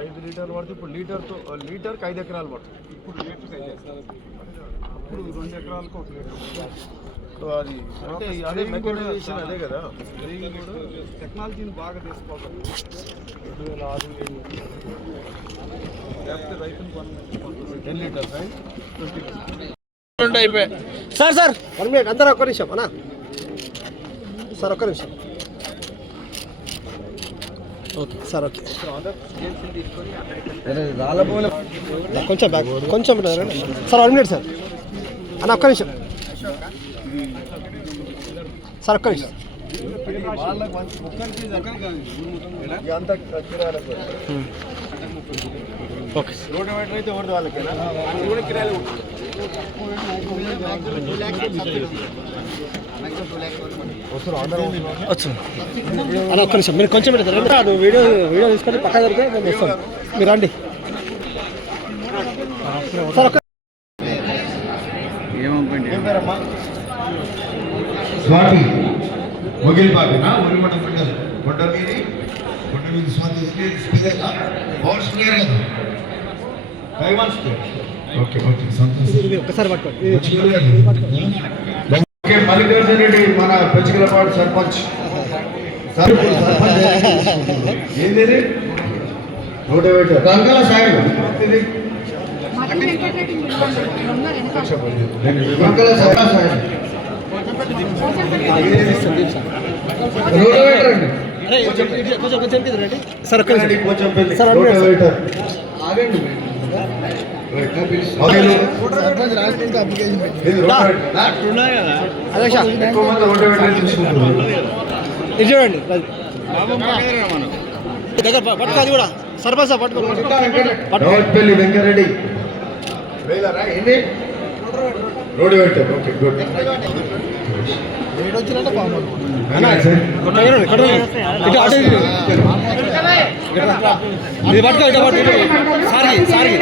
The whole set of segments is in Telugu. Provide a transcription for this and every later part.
ఐదు లీటర్ పడితే ఇప్పుడు లీటర్తో లీటర్కి ఐదు ఎకరాలు పడుతుంది. ఇప్పుడు అప్పుడు రెండు ఎకరాలకు ఒక లీటర్. సో అది అంటే అదే మెకనైజేషన్ అదే కదా? టెక్నాలజీని బాగా తీసుకోవాలి. రెండు వేల ఆరు ఏడు లేకపోతే రైతులు పన్ను ten litres twenty sir sir one minute అందరూ ఒక్క నిమిషం అన్నా. సార్ ఒక్క నిమిషం. ఓకే. Sir okay. కొంచెం బ్యాక్ కొంచెం రండి. Sir one minute sir. అన్న ఒక్క నిమిషం. సార్ ఒక్క నిమిషం. ఓకే. రోడ్డు వైపు అయితే ఒకటి వాళ్ళకేనా? కూడా కిరాయిలు అలా ఒక్క నిమిషం మీరు కొంచెం పెడతారు అది వీడియో వీడియో తీసుకొని పక్క జరిగితే నేను వస్తాను మీరు రండి సార్ ఒక్క ఏం పేరమ్మా స్వాతి మొగిల్బాగేనా ఒరిమట మండల్ కొండ మీది కొండ మీది స్వాతి స్పీకర్ పవర్ స్పీకర్ కదా కైవాన్ స్క్వేర్ ఓకే ఓకే సంతోషం. ఇది ఒక్కసారి పట్టుకోండి. ఓకే మల్లికార్జున రెడ్డి మన పెంచగలపాడు సర్పంచ్. ఇది? నూట. రంగల సాయి నూట ఇరవై రెండు అరే, కొంచెం కొంచెం. సార్ సార్, ఆగండి. చూడండి. దగ్గర పట్టుకో అది కూడా. సర్పంచ్ సార్ పట్టుకో రావట్పల్లి వెంకరెడ్డి. రోడ్డు పెట్టారు ఓకే గుడ్. సార్. ఇది పట్టుకో. సారికి సారికి.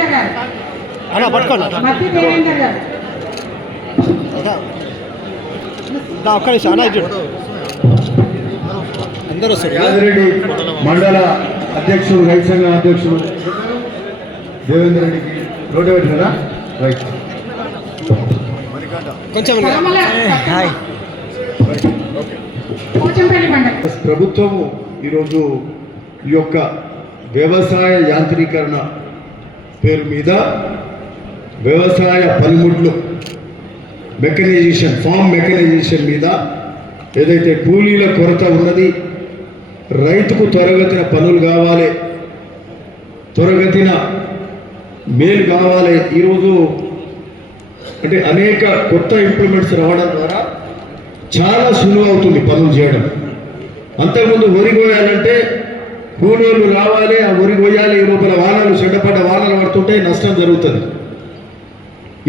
అన్న పట్టుకోండి ఒక్క నిమిషం అన్న చూడు. అందరూ వస్తారు. యాదిరెడ్డి మండల అధ్యక్షుడు రైతు సంఘం అధ్యక్షుడు దేవేంద్ర రెడ్డికి రోడ్డు పెట్టినారా రైట్ కొంచెం ప్రభుత్వము ఈరోజు ఈ యొక్క వ్యవసాయ యాంత్రీకరణ పేరు మీద వ్యవసాయ పనిముట్లు మెకనైజేషన్ ఫామ్ మెకనైజేషన్ మీద ఏదైతే కూలీల కొరత ఉన్నది రైతుకు త్వరగతిన పనులు కావాలి త్వరగతిన మేలు కావాలి. ఈరోజు అంటే అనేక కొత్త ఇంప్లిమెంట్స్ రావడం ద్వారా చాలా సులువు అవుతుంది పనులు చేయడం. అంతకుముందు వరి కోయాలంటే కూలీలు రావాలి ఆ వరి ఈ లోపల వానలు చెడ్డపడ్డ వానలు పడుతుంటే నష్టం జరుగుతుంది.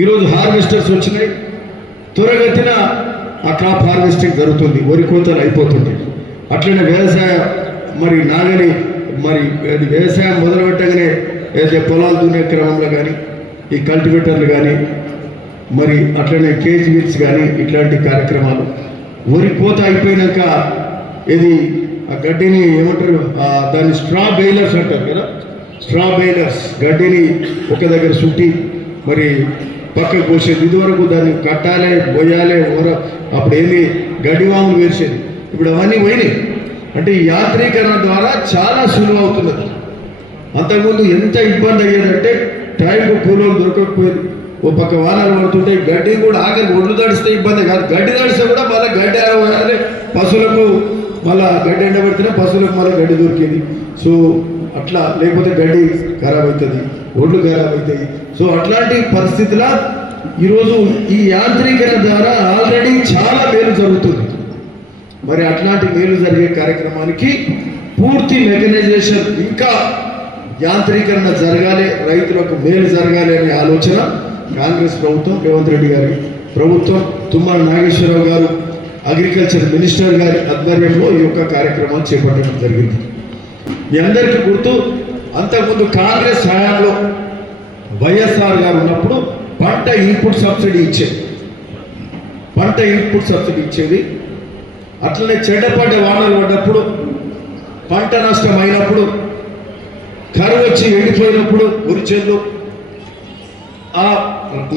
ఈరోజు హార్వెస్టర్స్ వచ్చినాయి. త్వరగతిన ఆ క్రాప్ హార్వెస్టింగ్ జరుగుతుంది. వరి కోతలు అయిపోతుంది. అట్లనే వ్యవసాయ మరి నాగలి మరి అది వ్యవసాయం మొదలుపెట్టగానే ఏదైతే పొలాలు దున్నే క్రమంలో కానీ ఈ కల్టివేటర్లు కానీ మరి అట్లనే కేజీ విల్స్ కానీ ఇట్లాంటి కార్యక్రమాలు. వరి కోత అయిపోయినాక ఇది ఆ గడ్డిని ఏమంటారు? దాన్ని స్ట్రా బెయిలర్స్ అంటారు కదా? స్ట్రా బెయిలర్స్ గడ్డిని ఒక దగ్గర చుట్టి మరి పక్కకు పోసేది. ఇదివరకు దాన్ని కట్టాలి పోయాలి ఊర అప్పుడు గడివాము గడ్డివాములు వేసేది. ఇప్పుడు అవన్నీ పోయినాయి. అంటే ఈ యాత్రీకరణ ద్వారా చాలా సులువు అవుతున్నది. అంతకుముందు ఎంత ఇబ్బంది అయ్యేదంటే టైంకు కూలోలు దొరకకపోయేది. ఓ పక్క వానలు పడుతుంటే గడ్డి కూడా ఆఖరి ఒడ్లు తడిస్తే ఇబ్బంది కాదు. గడ్డి తడిస్తే కూడా మళ్ళీ గడ్డి ఆరబోయాలి పశువులకు మళ్ళా గడ్డి ఎండబెడితేనే పశువులకు మళ్ళీ గడ్డి దొరికేది. సో అట్లా లేకపోతే గడ్డి ఖరాబ్ అవుతుంది ఒడ్లు ఖరాబ్ అవుతాయి సో అట్లాంటి పరిస్థితుల ఈరోజు ఈ యాంత్రీకరణ ద్వారా ఆల్రెడీ చాలా మేలు జరుగుతుంది. మరి అట్లాంటి మేలు జరిగే కార్యక్రమానికి పూర్తి మెకనైజేషన్ ఇంకా యాంత్రీకరణ జరగాలి రైతులకు మేలు జరగాలి అనే ఆలోచన కాంగ్రెస్ ప్రభుత్వం రేవంత్ రెడ్డి గారి ప్రభుత్వం తుమ్మల నాగేశ్వరరావు గారు అగ్రికల్చర్ మినిస్టర్ గారి ఆధ్వర్యంలో ఈ యొక్క కార్యక్రమం చేపట్టడం జరిగింది. మీ అందరికీ గుర్తు అంతకుముందు కాంగ్రెస్ హయాంలో వైఎస్ఆర్ గారు ఉన్నప్పుడు పంట ఇన్పుట్ సబ్సిడీ ఇచ్చేది. పంట ఇన్పుట్ సబ్సిడీ ఇచ్చేది. అట్లనే చెడ్డపడ్డ వానలు పడ్డప్పుడు పంట నష్టం అయినప్పుడు కరువు వచ్చి ఎండిపోయినప్పుడు ఉరిచెల్లు ఆ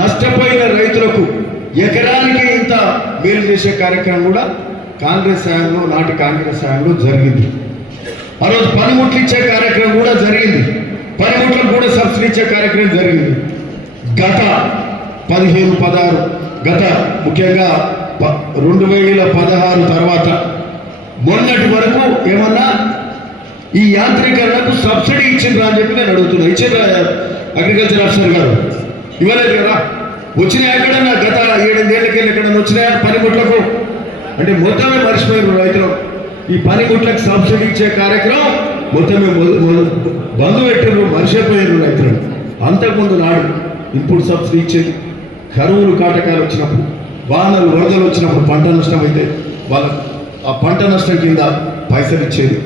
నష్టపోయిన రైతులకు ఎకరానికి ఇంత మేలు చేసే కార్యక్రమం కూడా కాంగ్రెస్ హయాంలో నాటి కాంగ్రెస్ హయాంలో జరిగింది. ఆ రోజు పనిముట్లు ఇచ్చే కార్యక్రమం కూడా జరిగింది. పనిముట్లకు కూడా సబ్సిడీ ఇచ్చే కార్యక్రమం జరిగింది. గత పదిహేను పదహారు గత ముఖ్యంగా రెండు వేల పదహారు తర్వాత మొన్నటి వరకు ఏమన్నా ఈ యాంత్రీకరణకు సబ్సిడీ ఇచ్చిండ్రా అని చెప్పి నేను అడుగుతున్నా. ఇచ్చిండ్రా అగ్రికల్చర్ ఆఫీసర్ గారు. ఇవ్వలేదు కదా? వచ్చినాయి ఎక్కడన్నా? గత ఏడెనిమిదేళ్ళకి ఎక్కడన్నా వచ్చినాయా పనిముట్లకు? అంటే మొత్తమే మర్చిపోయారు రైతులు. ఈ పనిముట్లకు సబ్సిడీ ఇచ్చే కార్యక్రమం మొత్తమే బంధు పెట్టారు మర్చిపోయారు రైతులు. అంతకుముందు నాడు ఇప్పుడు సబ్సిడీ ఇచ్చేది కరువులు కాటకాలు వచ్చినప్పుడు వానలు వరదలు వచ్చినప్పుడు పంట నష్టం అయితే వాళ్ళ ఆ పంట నష్టం కింద పైసలు ఇచ్చేది.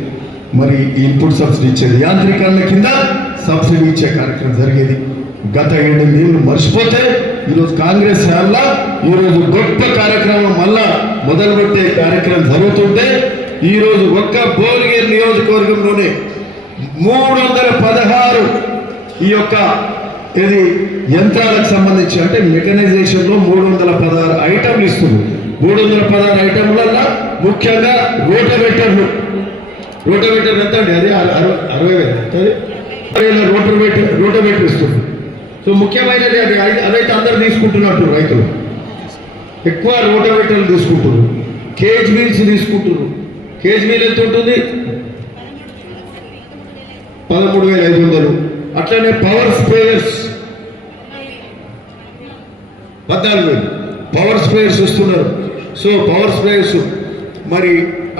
మరి ఈ ఇన్పుట్ సబ్సిడీ ఇచ్చేది. యాంత్రీకరణ కింద సబ్సిడీ ఇచ్చే కార్యక్రమం జరిగేది. గత ఏడు నీళ్ళు మర్చిపోతే ఈరోజు కాంగ్రెస్ వల్ల ఈరోజు గొప్ప కార్యక్రమం మళ్ళా మొదలుపెట్టే కార్యక్రమం జరుగుతుంటే ఈరోజు ఒక్క భువనగిరి నియోజకవర్గంలోనే మూడు వందల పదహారు ఈ యొక్క ఇది యంత్రాలకు సంబంధించి అంటే మెకనైజేషన్లో మూడు వందల పదహారు ఐటమ్లు ఇస్తుంది మూడు వందల పదహారు ఐటమ్లలో ముఖ్యంగా రోటోవేటర్లు. రోటోవేటర్ ఎంత అండి అది అరవై అరవై వేలు. ఎంత రోటోవేటర్ అరవై ఇస్తుంది సో ముఖ్యమైనది అది అదైతే అందరు తీసుకుంటున్నట్టు రైతులు. ఎక్కువ రోటోవేటర్లు తీసుకుంటున్నారు కేజ్ మీల్స్ తీసుకుంటున్నారు కేజ్ మీల్ ఎంత ఉంటుంది? పదమూడు వేల ఐదు వందలు. అట్లనే పవర్ స్ప్రేయర్స్. పద్నాలుగు వేలు. పవర్ స్ప్రేయర్స్ వస్తున్నారు. సో పవర్ స్ప్రేయర్స్ మరి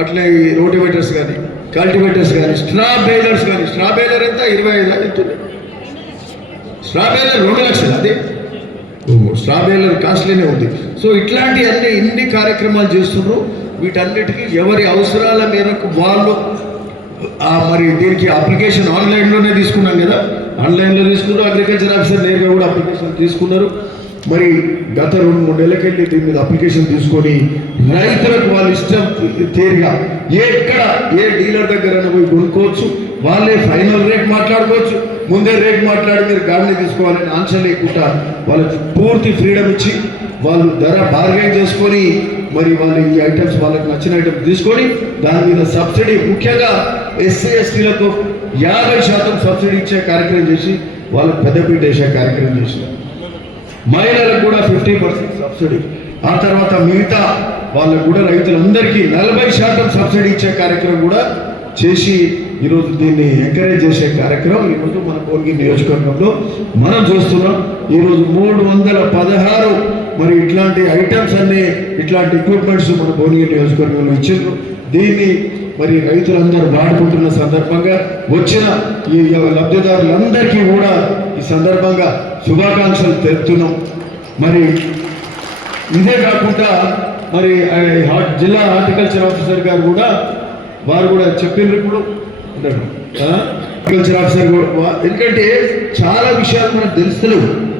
అట్లా ఈ రోటివేటర్స్ కానీ కల్టివేటర్స్ కానీ స్ట్రా బేలర్స్ కానీ స్ట్రా బేలర్ ఎంత? ఇరవై ఐదు వెళ్తుంది స్ట్రాబెర్రీ రెండు లక్షలు అది? స్ట్రాబెర్రీ కాస్ట్లీనే ఉంది. సో ఇట్లాంటి అన్ని ఇన్ని కార్యక్రమాలు చేస్తున్నారు. వీటన్నిటికీ ఎవరి అవసరాల మేరకు వాళ్ళు మరి దీనికి అప్లికేషన్ ఆన్లైన్లోనే తీసుకున్నాం కదా? ఆన్లైన్లో తీసుకున్నారు అగ్రికల్చర్ ఆఫీసర్ నేరుగా కూడా అప్లికేషన్ తీసుకున్నారు. మరి గత రెండు మూడు నెలలకెళ్ళి దీని మీద అప్లికేషన్ తీసుకొని రైతులకు వాళ్ళ ఇష్టం తేరిగా ఎక్కడ ఏ డీలర్ దగ్గర పోయి కొనుక్కోవచ్చు. వాళ్ళే ఫైనల్ రేట్ మాట్లాడుకోవచ్చు. ముందే రేట్ మాట్లాడి మీరు గాడిని తీసుకోవాలని ఆంక్ష లేకుండా వాళ్ళకి పూర్తి ఫ్రీడమ్ ఇచ్చి వాళ్ళు ధర బార్గెన్ చేసుకొని మరి వాళ్ళు ఈ ఐటమ్స్ వాళ్ళకి నచ్చిన ఐటమ్స్ తీసుకొని దాని మీద సబ్సిడీ ముఖ్యంగా ఎస్సీ ఎస్టీలకు యాభై శాతం సబ్సిడీ ఇచ్చే కార్యక్రమం చేసి వాళ్ళకి పెద్దపీట వేసే కార్యక్రమం చేసినారు. మహిళలకు కూడా ఫిఫ్టీ పర్సెంట్ సబ్సిడీ ఆ తర్వాత మిగతా వాళ్ళకు కూడా రైతులందరికీ నలభై శాతం సబ్సిడీ ఇచ్చే కార్యక్రమం కూడా చేసి ఈరోజు దీన్ని ఎంకరేజ్ చేసే కార్యక్రమం ఈరోజు మన భువనగిరి నియోజకవర్గంలో మనం చూస్తున్నాం. ఈరోజు మూడు వందల పదహారు మరి ఇట్లాంటి ఐటమ్స్ అన్ని ఇట్లాంటి ఎక్విప్మెంట్స్ మన భువనగిరి నియోజకవర్గంలో ఇచ్చారు దీన్ని మరి రైతులందరూ వాడుకుంటున్న సందర్భంగా వచ్చిన ఈ లబ్ధిదారులందరికీ కూడా ఈ సందర్భంగా శుభాకాంక్షలు తెలుపుతున్నాం. మరి ఇదే కాకుండా మరి జిల్లా హార్టికల్చర్ ఆఫీసర్ గారు కూడా వారు కూడా చెప్పిండ్రు ఇప్పుడు. ఉంటాడు. అగ్రికల్చర్ ఆఫీసర్ కూడా. వా- ఎందుకంటే చాలా విషయాలు మనకు తెలుస్తలేవు.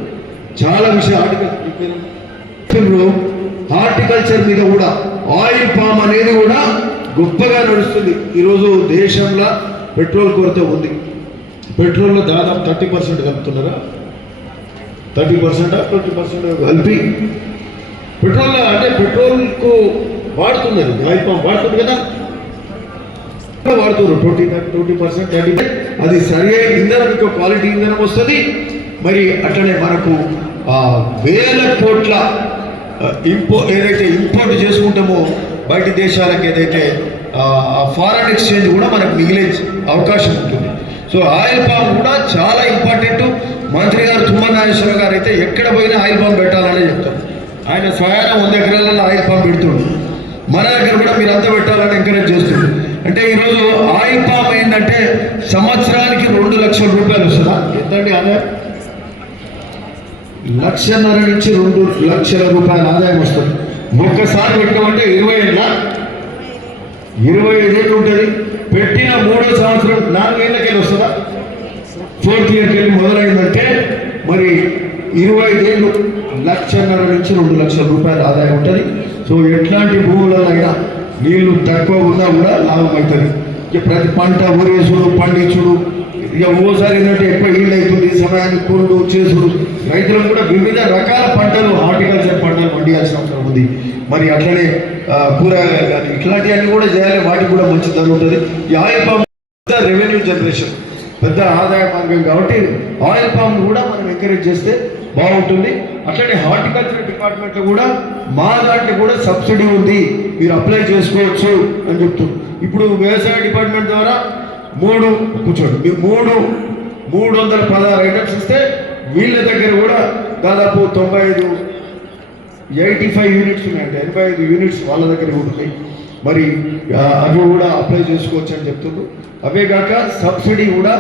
చాలా విషయాలు హార్టికల్చర్ హార్టికల్చర్ మీద కూడా ఆయిల్ పామ్ అనేది కూడా గొప్పగా నడుస్తుంది. ఈరోజు దేశంలో పెట్రోల్ కొరత ఉంది. పెట్రోల్లో దాదాపు thirty percent కలుపుతున్నారా? Thirty percent? Twenty percent? కలిపి. పెట్రోల్ అంటే పెట్రోల్కు వాడుతున్నారు. ఆయిల్ పామ్ వాడుతుంది కదా? వాడుతున్నారు? Twenty twenty percent thirty? అది సరి అయిన ఇంధనం యొక్క క్వాలిటీ ఇంధనం వస్తుంది. మరి అట్లనే మనకు వేల కోట్ల ఇంపో ఏదైతే ఇంపోర్ట్ చేసుకుంటామో బయట దేశాలకు ఏదైతే ఫారెన్ ఎక్స్చేంజ్ కూడా మనకు మిగిలే అవకాశం ఉంటుంది. సో ఆయిల్ పామ్ కూడా చాలా ఇంపార్టెంట్ మంత్రి గారు తుమ్మనాగేశ్వర గారు అయితే ఎక్కడ పోయినా ఆయిల్ పామ్ పెట్టాలని చెప్తారు. ఆయన స్వయాన వంద ఎకరాలలో ఆయిల్ పామ్ పెడుతుండు. మన దగ్గర కూడా మీరు అంతా పెట్టాలని ఎంకరేజ్ చేస్తుంది అంటే ఈరోజు ఆయిల్ పామ్ ఏంటంటే సంవత్సరానికి రెండు లక్షల రూపాయలు వస్తుందా? ఎంతండి ఆదాయం? లక్షన్నర నుంచి రెండు లక్షల రూపాయల ఆదాయం వస్తుంది. ఒక్కసారి పెట్టమంటే ఇరవై ఏళ్ళ? ఇరవై ఐదేళ్ళు ఉంటుంది? పెట్టిన మూడో సంవత్సరం నాలుగేళ్ళకెళ్ళి వస్తుందా? ఫోర్త్ ఇయర్కి వెళ్ళి మొదలైందంటే మరి ఇరవై ఐదేళ్ళు లక్షన్నర నుంచి రెండు లక్షల రూపాయల ఆదాయం ఉంటుంది. సో ఎట్లాంటి భూములలో అయినా నీళ్ళు తక్కువ ఉన్నా కూడా లాభం అవుతుంది. ఇక ప్రతి పంట ఊరేసుడు పండించుడు. ఇక ఓసారి ఏంటంటే ఎక్కువ ఈళ్ళు అవుతుంది ఈ సమయానికి కూరుడు చేసుడు. రైతులకు కూడా వివిధ రకాల పంటలు హార్టికల్చర్ పంటలు పండియాల్సిన అవసరం ఉంది. మరి అట్లనే కూరగాయలు కానీ ఇట్లాంటివన్నీ కూడా చేయాలి. వాటికి కూడా మంచి ధర ఉంటుంది. ఈ ఆయిల్ పామ్ రెవెన్యూ జనరేషన్ పెద్ద ఆదాయ మార్గం కాబట్టి ఆయిల్ పామ్ కూడా మనం ఎంకరేజ్ చేస్తే బాగుంటుంది. అట్లనే హార్టికల్చర్ డిపార్ట్మెంట్లో కూడా మా దాంట్లో కూడా సబ్సిడీ ఉంది. మీరు అప్లై చేసుకోవచ్చు అని చెప్తుంది ఇప్పుడు వ్యవసాయ డిపార్ట్మెంట్ ద్వారా మూడు కూర్చోండి. మీరు మూడు మూడు వందల పదహారు ఐటమ్స్ ఇస్తే వీళ్ళ దగ్గర కూడా దాదాపు తొంభై ఐదు ఎయిటీ ఫైవ్ యూనిట్స్ ఉన్నాయండి. ఎనభై ఐదు యూనిట్స్ వాళ్ళ దగ్గర ఉంటుంది మరి అవి కూడా అప్లై చేసుకోవచ్చు అని చెప్తున్నారు. అవే కాక సబ్సిడీ కూడా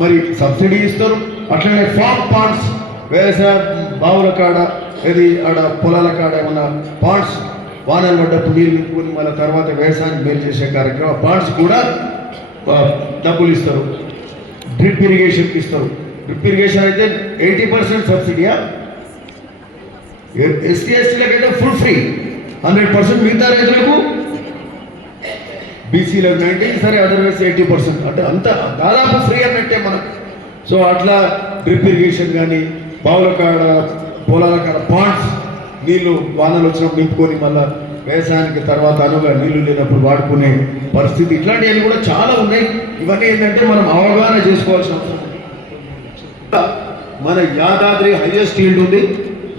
మరి సబ్సిడీ ఇస్తారు. అట్లనే ఫామ్ పాండ్స్ వ్యవసాయ బావుల కాడ ఇది ఆడ పొలాల కాడ ఏమన్నా పాండ్స్ వానలు పడ్డప్పుడు నీళ్ళు నింపుకుని మళ్ళీ తర్వాత వ్యవసాయానికి మేలు చేసే కార్యక్రమం పాండ్స్ కూడా డబ్బులు ఇస్తారు. డ్రిప్ ఇరిగేషన్కి ఇస్తారు. డ్రిప్ ఇరిగేషన్ అయితే ఎయిటీ పర్సెంట్ సబ్సిడీయా ఎస్టీ ఎస్టీలకు అయితే ఫుల్ ఫ్రీ. హండ్రెడ్ పర్సెంట్ మిగతా రైతులకు. బీసీలకు నైన్టీన్ సరే అదర్వైజ్ ఎయిటీ పర్సెంట్. అంటే అంత దాదాపు ఫ్రీ అన్నట్టే మనకు. సో అట్లా డ్రిప్ ఇరిగేషన్ కానీ బావుల కాడ పొలాల కాడ పాండ్స్ నీళ్ళు వానలు వచ్చినప్పుడు నింపుకొని మళ్ళా వ్యవసాయానికి తర్వాత అనుగా నీళ్ళు లేనప్పుడు వాడుకునే పరిస్థితి. ఇట్లాంటివన్నీ కూడా చాలా ఉన్నాయి. ఇవన్నీ ఏంటంటే మనం అవగాహన చేసుకోవాల్సిన అవసరం. మన యాదాద్రి హైయెస్ట్ ఈల్డ్ ఉంది.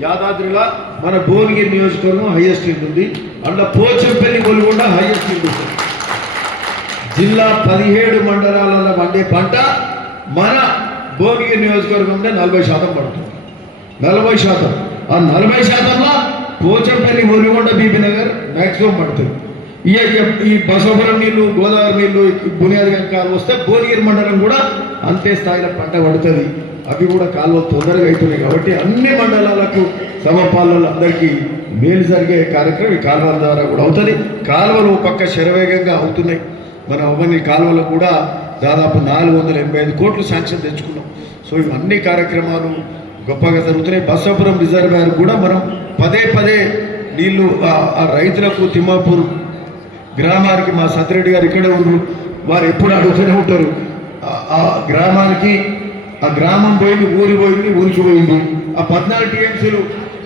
యాదాద్రిలో మన భువనగిరి నియోజకవర్గం హైయెస్ట్ ఈల్డ్ ఉంది. అందులో పోచంపల్లి గొలుగొండ హైయెస్ట్ ఈల్డ్ ఉంది. జిల్లా పదిహేడు మండలాలలో పండే పంట మన భువనగిరి నియోజకవర్గంలో నలభై శాతం పడుతుంది. నలభై శాతం. ఆ నలభై శాతంలో పోచంపల్లి ఒలిగొండ బీబీ నగర్ మ్యాక్సిమం పడుతుంది. ఈ ఈ బసవరం నీళ్ళు గోదావరి నీళ్ళు బునియాది కనుక వస్తే భువనగిరి మండలం కూడా అంతే స్థాయిలో పంట పడుతుంది. అవి కూడా కాలువ తొందరగా అవుతున్నాయి కాబట్టి అన్ని మండలాలకు సమపాలలో అందరికీ మేలు జరిగే కార్యక్రమం ఈ కాలువల ద్వారా కూడా అవుతుంది. కాలువలు పక్క శరవేగంగా అవుతున్నాయి. మన అవన్నీ కాలువలు కూడా దాదాపు నాలుగు వందల ఎనభై ఐదు కోట్లు శాంక్షన్ తెచ్చుకున్నాం. సో ఇవన్నీ కార్యక్రమాలు గొప్పగా జరుగుతున్నాయి. బసవపురం రిజర్వాయర్ కూడా మనం పదే పదే నీళ్ళు ఆ- రైతులకు తిమ్మాపూర్ గ్రామానికి మా సత్యరెడ్డి గారు ఇక్కడే ఉన్నారు వారు ఎప్పుడు అడుగుతూనే ఉంటారు. ఆ- గ్రామానికి ఆ గ్రామం పోయింది ఊరి పోయింది ఊరికి పోయింది. ఆ పద్నాలుగు టీఎంసీలు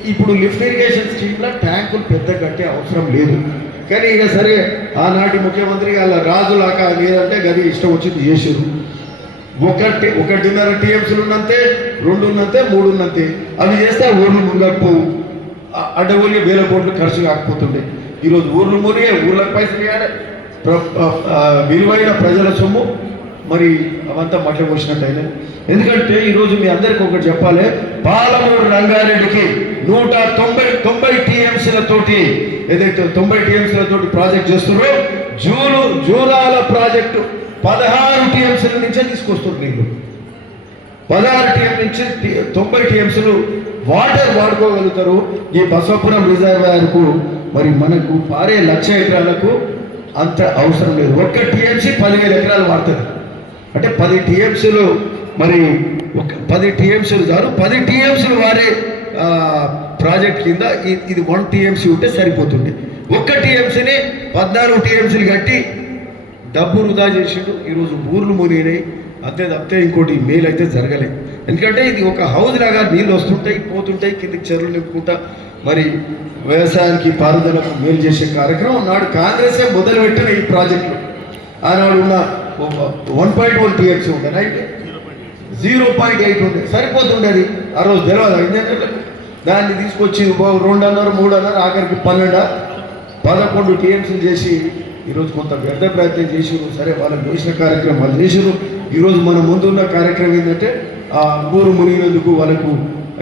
ఇప్పుడు లిఫ్ట్ ఇరిగేషన్ స్కీమ్లో ట్యాంకులు పెద్ద కట్టే అవసరం లేదు. కానీ ఇక సరే ఆనాటి ముఖ్యమంత్రి వాళ్ళ రాజులాక లేదంటే గది ఇష్టం వచ్చింది చేసారు ఒకటి ఒకటిన్నర టీఎంసీలు ఉన్నంతే రెండు ఉన్నంతే మూడు ఉన్నంతే అవి చేస్తే ఊర్లు ముందకపోవు అడ్డగోలి వేల కోట్లు ఖర్చు కాకపోతుండే. ఈరోజు ఊర్లు మునిగే ఊర్లకు పైసలు ఇవ్వాలి విలువైన ప్రజల సొమ్ము. మరి అవంతా మట్ల అయినా ఎందుకంటే ఈరోజు మీ అందరికి ఒకటి చెప్పాలి. పాలమూరు రంగారెడ్డికి నూట తొంభై తొంభై టీఎంసీలతోటి ఏదైతే తొంభై టీఎంసీలతోటి ప్రాజెక్ట్ చేస్తున్నారో జూలు జూలాల ప్రాజెక్టు. పదహారు టీఎంసీల నుంచే తీసుకొస్తుంది నీళ్ళు. పదహారు టీఎం నుంచి తొంభై టీఎంసీలు వాటర్ వాడుకోగలుగుతారు. ఈ బసవపురం రిజర్వాయర్కు మరి మనకు పారే లక్ష ఎకరాలకు అంత అవసరం లేదు. ఒక్క టీఎంసీ పదివేల ఎకరాలు వాడుతుంది. అంటే పది టీఎంసీలు మరి ఒక పది టీఎంసీలు చాలు పది టీఎంసీలు వాడే ప్రాజెక్ట్ కింద ఇది వన్ టీఎంసీ ఉంటే సరిపోతుంది. ఒక్క టీఎంసీని పద్నాలుగు టీఎంసీలు కట్టి డబ్బు వృధా చేసిండు ఈరోజు ఊర్లు మునిగినాయి అంతే తప్పితే ఇంకోటి మేలు అయితే జరగలేదు ఎందుకంటే ఇది ఒక హౌస్ లాగా నీళ్ళు వస్తుంటాయి పోతుంటాయి కిందకి చెరువులు నింపుకుంటా మరి వ్యవసాయానికి పారుదలకు మేలు చేసే కార్యక్రమం నాడు కాంగ్రెసే మొదలుపెట్టిన ఈ ప్రాజెక్టు ఆనాడు ఉన్న వన్ పాయింట్ వన్ టీఎక్స్ ఉండే రైట్? జీరో పాయింట్ ఎయిట్ ఉంది సరిపోతుండేది. ఆ రోజు తెలియదు ఎందుకంటే దాన్ని తీసుకొచ్చి రెండున్నర రెండు మూడు ఆఖరికి పన్నెండు? పదకొండు టీఎంసీలు చేసి ఈరోజు కొంత వ్యర్థ ప్రయత్నం చేసిరు సరే వాళ్ళు చేసిన కార్యక్రమం వాళ్ళు చేసిరు ఈరోజు మన ముందున్న కార్యక్రమం ఏంటంటే ఆ ఊరు మునిగినందుకు వాళ్ళకు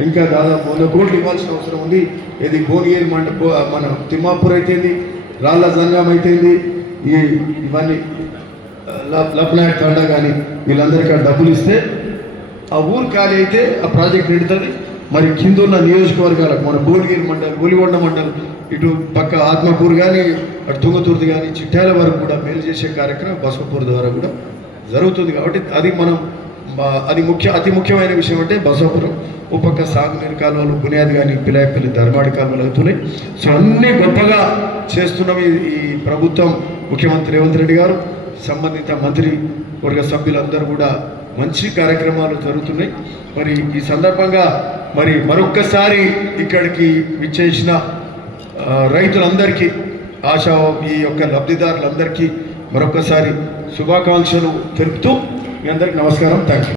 ఇంకా దాదాపు వంద కోట్లు ఇవ్వాల్సిన అవసరం ఉంది. ఇది భువనగిరి మంట మన తిమ్మాపూర్ అయితేంది రాళ్ళ జంగం అయితేంది ఈ ఇవన్నీ లప్నాయక్ తండ కానీ వీళ్ళందరికీ ఆ డబ్బులు ఇస్తే ఆ ఊరు ఖాళీ అయితే ఆ ప్రాజెక్ట్ నిండుతుంది. మరి కింద ఉన్న నియోజకవర్గాలకు మన భువనగిరి మండలం గోలిగొండ మండలం ఇటు పక్క ఆత్మకూరు కానీ అటు తుంగతుర్తి కానీ చిట్టాల వరకు కూడా మేలు చేసే కార్యక్రమం బసవపూర్ ద్వారా కూడా జరుగుతుంది కాబట్టి అది మనం అది ముఖ్య అతి ముఖ్యమైన విషయం అంటే బసవపురం. ఓ పక్క సాగునీరు కాలువలు బునియాది కానీ పిలాయపల్లి ధర్మాడి కాలువలు అవుతున్నాయి. సో అన్నీ గొప్పగా చేస్తున్నాం ఈ ప్రభుత్వం ముఖ్యమంత్రి రేవంత్ రెడ్డి గారు. సంబంధిత మంత్రి వర్గ సభ్యులందరూ కూడా మంచి కార్యక్రమాలు జరుగుతున్నాయి. మరి ఈ సందర్భంగా మరి మరొక్కసారి ఇక్కడికి విచ్చేసిన రైతులందరికీ ఆశా ఈ యొక్క లబ్ధిదారులందరికీ మరొకసారి శుభాకాంక్షలు తెలుపుతూ మీ అందరికీ నమస్కారం. Thank you